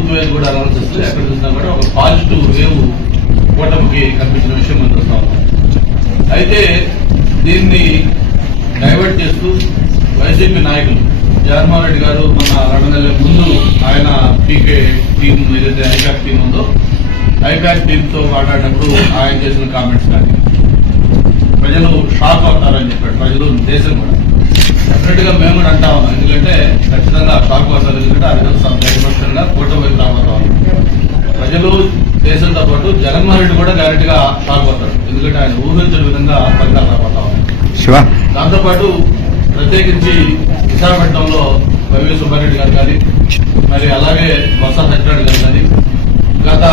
Booth wise కూడా analysis ఎక్కడ చూసినా కూడా ఒక పాజిటివ్ వేవ్ కూటమికి కనిపించిన విషయం మనం చూస్తా ఉన్నాం. అయితే దీన్ని డైవర్ట్ చేస్తూ వైసీపీ నాయకులు జగన్మోహన్ రెడ్డి గారు మన 2 నెలల ముందు ఆయన పీకే టీం ఏదైతే ఐపాక్ టీం ఉందో ఐపాక్ టీమ్ తో మాట్లాడినప్పుడు ఆయన చేసిన కామెంట్స్ కానీ ప్రజలు షాక్ అవుతారని చెప్పాడు. ప్రజలు దేశం కూడా డెఫినెట్ గా మేము కూడా అంటా ఉన్నాం. ఎందుకంటే ఖచ్చితంగా షాక్ అవుతారు. ఎందుకంటే అది సంతోషంగా కూటమి వైపు రాబోతా ఉన్నాం. ప్రజలు దేశంతో పాటు జగన్మోహన్ రెడ్డి కూడా డైరెక్ట్ గా షాక్ అవుతాడు. ఎందుకంటే ఆయన ఊహించిన విధంగా ఫలితాలు రాబోతా ఉన్నాయి. దాంతోపాటు ప్రత్యేకించి విశాఖపట్నంలో వైవి సుబ్బారెడ్డి గారు కానీ మరి అలాగే బొత్స సత్యనారాయణ గారు కానీ గత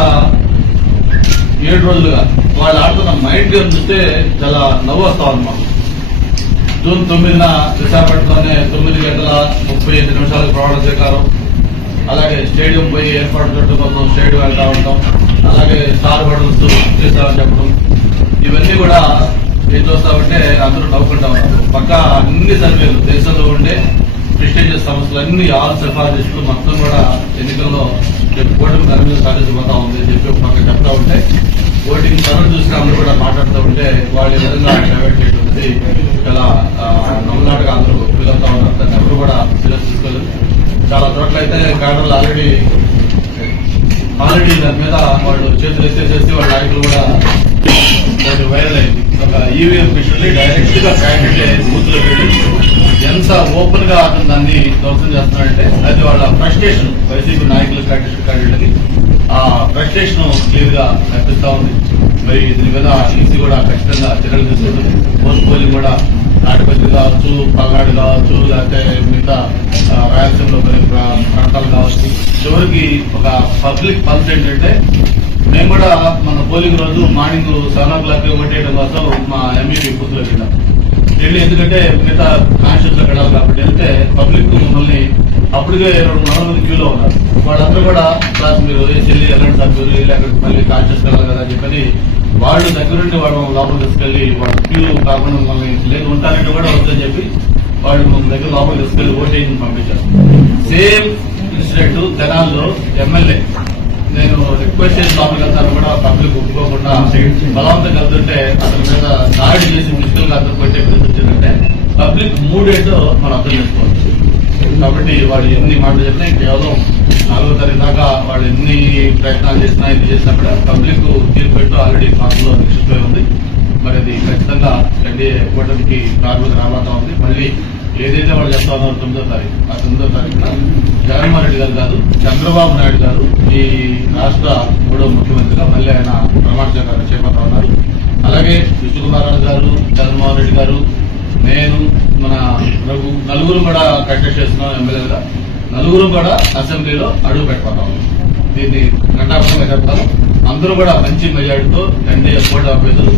7 రోజులుగా వాళ్ళు ఆడుతున్న మైండ్ గేమ్ చూస్తే చాలా నవ్వు వస్తా ఉంది మాకు. జూన్ 9న విశాఖపట్నంలోనే 9:35 ప్రమాణ స్వీకారం, అలాగే స్టేడియం పోయి ఏర్పాటు చేయడం కోసం స్టేడియం వెళ్తా ఉంటాం, అలాగే స్టార్ హోటల్స్ చేస్తామని చెప్పడం, ఇవన్నీ కూడా ఏం చూస్తామంటే అందరూ నవ్వుకుంటా ఉన్నారు. పక్క అన్ని సర్వేలు దేశంలో ఉండే ప్రెస్టీజియస్ సంస్థలు అన్ని ఆల్ సిఫారసులు మొత్తం కూడా ఎన్నికల్లో కూటమి దాని మీద సాధించబోతా ఉంది అని చెప్పి పక్క చెప్తా ఉంటే ఓటింగ్ సర్వే చూసిన అందరూ కూడా మాట్లాడుతూ ఉంటే వాళ్ళు ఈ విధంగా డైవర్ట్ చేయడం చాలా నవ్వులాటగా అందరూ ఫీలవుతా ఉన్నారు. దాన్ని ఎవరు కూడా సీరియస్ తీసుకోలేదు. చాలా చోట్ల అయితే క్యాడర్లు ఆల్రెడీ దాని మీద వాళ్ళు చేతులు ఎత్తేసేసి వాళ్ళ నాయకులు కూడా వైరల్ అయింది. ఒక ఈవీఎం మిషన్ డైరెక్ట్ గా క్యాండిడేట్ బూత్ లో వెళ్ళి ఎంత ఓపెన్ గా అతను దాన్ని దర్శనం చేస్తున్నాడంటే అది వాళ్ళ ఫ్రస్ట్రేషన్ వైసీపీ నాయకులు క్యాండిడేట్లకి ఆ ఫ్రస్ట్రేషన్ క్లియర్ గా కనిపిస్తా ఉంది. మరి దీని మీద ఈసీ కూడా ఖచ్చితంగా చర్యలు తీసుకుంటుంది. పోస్ట్ పోలింగ్ కూడా తాడిపత్రి కావచ్చు, పల్నాడు కావచ్చు, లేకపోతే మిగతా రాయలసీమలో కొన్ని ప్రాంతాలు కావచ్చు. చివరికి ఒక పబ్లిక్ పల్స్ ఏంటంటే మేము కూడా మన పోలింగ్ రోజు మార్నింగ్ 7 o'clock ఓటేయడం కోసం మా ఎంఈపీ బూత్ లోకి వెళ్ళాం. వెళ్ళి ఎందుకంటే మిగతా కాన్స్టిట్యూన్స్ లో వెళ్ళాలి కాబట్టి వెళ్తే పబ్లిక్ మమ్మల్ని అప్పటికే 200 మంది క్యూలో ఉన్నారు. వాళ్ళందరూ కూడా క్లాస్ మీరు చెల్లి ఎలాంటి సభ్యులు లేకపోతే మళ్ళీ కాన్స్టిట్యూన్స్ వెళ్ళాలి కదా అని చెప్పని వాళ్ళు దగ్గరుండి వాళ్ళు లోపల తీసుకెళ్లి వాళ్ళు క్యూ కాకుండా మమ్మల్ని లేదు ఉంటారంటే కూడా వద్దని చెప్పి వాళ్ళు మన దగ్గర లోపల తీసుకెళ్లి ఓటేయింగ్ పంపించారు. సేమ్ ఇన్సిడెంట్ తెనాల్లో ఎమ్మెల్యే నేను రిక్వెస్ట్ చేసి లోపలికి వెళ్తాను కూడా పబ్లిక్ ఒప్పుకోకుండా బలవంతం కలుతుంటే అతని మీద దాడి చేసి ఫిజికల్ గా అతను కొట్టే వచ్చిందంటే పబ్లిక్ మూడేంటో మనం అర్థం చేసుకోవచ్చు. కాబట్టి వాళ్ళు ఎన్ని మాటలు చెప్పినా కేవలం 4వ తారీఖు దాకా వాళ్ళు ఎన్ని ప్రయత్నాలు చేసినా ఎన్ని చేసినా కూడా పబ్లిక్ తీర్పు పెట్టు ఆల్రెడీ పార్టీలో నిశ్చితమై ఉంది. మరి అది ఖచ్చితంగా ఎన్డీఏ కూటమికి ప్రారంభం రాబోతా ఉంది. మళ్ళీ ఏదైతే వాళ్ళు చెప్తా ఉన్నారో 9వ తారీఖు ఆ 9వ తారీఖున జగన్మోహన్ రెడ్డి గారు కాదు చంద్రబాబు నాయుడు గారు ఈ రాష్ట్ర 3వ ముఖ్యమంత్రిగా మళ్ళీ ఆయన ప్రమాణ స్వీకారం చేపడతా ఉన్నారు. అలాగే విష్ణుకుమార్ గారు, జగన్మోహన్ రెడ్డి గారు, నేను మన నలుగురు కూడా కంటెస్ట్ చేస్తున్నాం ఎమ్మెల్యేగా. నలుగురు కూడా అసెంబ్లీలో అడుగు పెట్టబోతాం. దీన్ని ఘంటాపథంగా చెప్తాను. అందరూ కూడా మంచి మెజార్టీతో ఎన్డీఏ కూటమి అభ్యర్థులు